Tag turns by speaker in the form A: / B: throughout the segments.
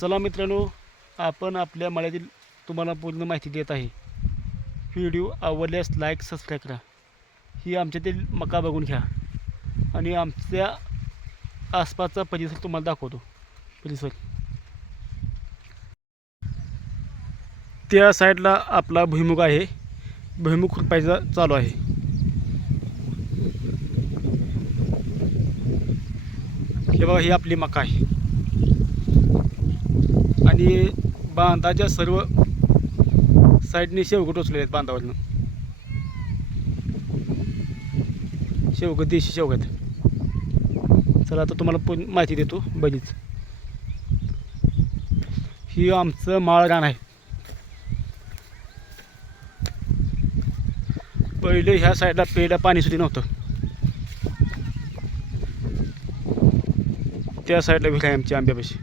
A: चला मित्रांनो आपण आपल्या मळ्यातील तुम्हाला पूर्ण माहिती देत आहे. व्हिडिओ आवडल्यास लाईक सबस्क्राईब करा. ही आमच्यातील मका बघून घ्या. आणि आमच्या आसपासचा परिसर तुम्हाला दाखवतो. परिसर. त्या साईडला आपला भुईमुग आहे. भुईमुग खुरपायचा चालू आहे. हे बघा ही आपली मका आहे. आणि बांधाच्या सर्व साईडने शेवगं टोचलेले आहेत बांधावरनं. शेवगं देशी शेवगत आहेत. चला आता तुम्हाला पण माहिती देतो बरीच ही आमचं माळ रान आहे. पहिले ह्या साईडला प्यायला पाणी सुद्धा नव्हतं. त्या साईडला विहीर आहे आमची आंब्यापाशी.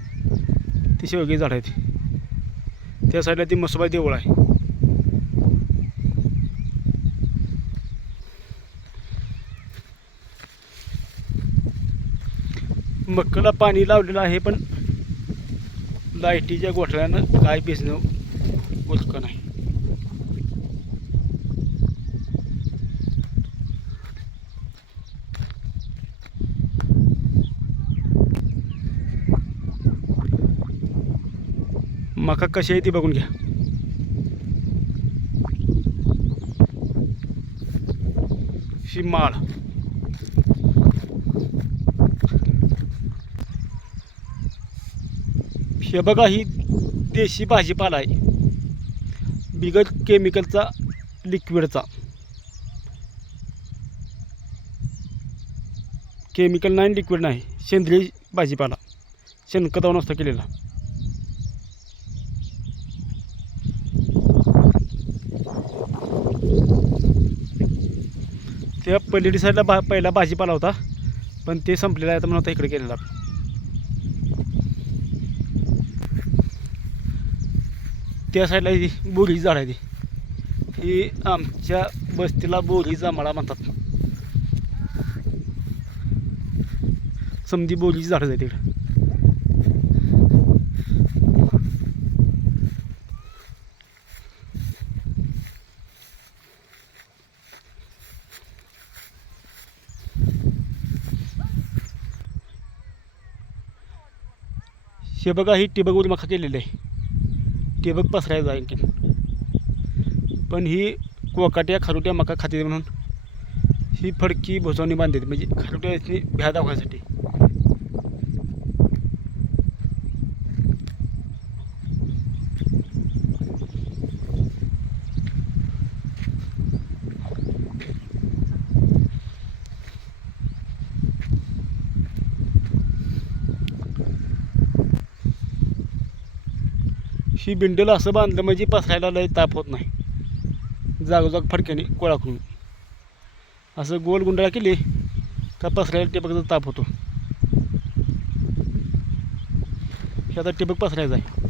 A: अतिशय वेगळी झाड आहेत. त्या साईडला ती मसोबा देऊळ आहे. मक्कला पाणी लावलेलं आहे पण लाईटीच्या गोठळ्यानं काय बिझनेस उचकं नाही. मका कशी आहे ती बघून घ्या. ही माळ. हे बघा ही देशी भाजीपाला आहे. बिगर केमिकलचा लिक्विडचा केमिकल नाही लिक्विड नाही. सेंद्रिय भाजीपाला. शेणखतावर नसता केलेला. त्या पलीडी साईडला बा पहिला भाजीपाला होता. पण ते संपलेला आहे तर म्हणून आता इकडे केलेला त्या साईडला ही बोरीची झाड आहे ती. ही आमच्या बस्तीला बोरी जांभळा म्हणतात. समधी बोरीची झाडं आहे तिकडे. हे बघा ही टिबकवर मका केलेलं आहे. टिबक पसरायचं आहे आणखी पण ही कोकाट्या खारुट्या मका खाते म्हणून ही फडकी भोसवणी बांधते म्हणजे खारुट्याची भ्या दाखवण्यासाठी ही बिंडल असं बांधलं म्हणजे पसरायला लय ताप होत नाही. जागोजाग फडक्याने कोळा करून. असं गोल गुंडाळा केली का पसरायला टिपकचा ताप होतो. हे आता टिपक पसरायचं आहे.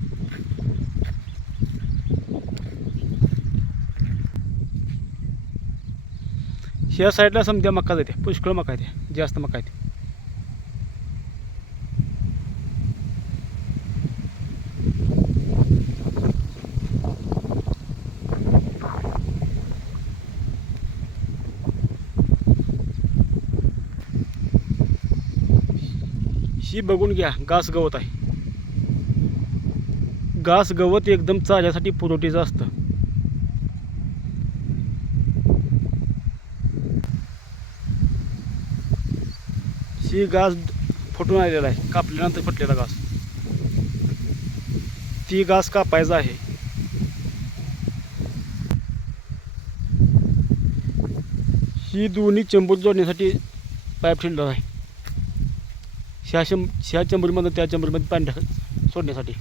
A: ह्या साईडला समजा मका जाते पुष्कळ मका येते जास्त मका येते. ही बघून घ्या घास गवत आहे. घास गवत एकदम चाऱ्यासाठी पुरवठीचं असतं. ही घास फुटून आलेला आहे कापल्यानंतर फुटलेला घास. ती घास कापायचा आहे. ही दोन्ही चंबूत जोडण्यासाठी पाईप ठेवलेला आहे. ह्या शं ह्या चंबरीमधून त्या चंबरीमध्ये पाणी टाक सोडण्यासाठी.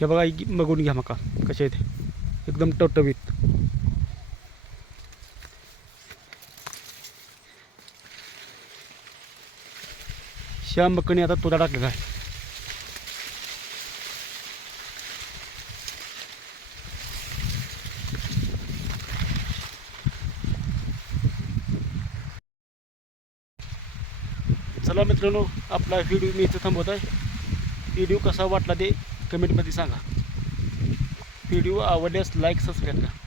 A: हे बघा बघून घ्या मका कसे आहेत. एकदम टवटवीत. श्या मकणी आता तुला टाकलेला आहे. चला मित्रांनो आपला व्हिडिओ मी इथे थांबवत आहे. व्हिडिओ कसा वाटला ते कमेंटमध्ये सांगा. व्हिडिओ आवडल्यास लाईक सबस्क्राईब करा.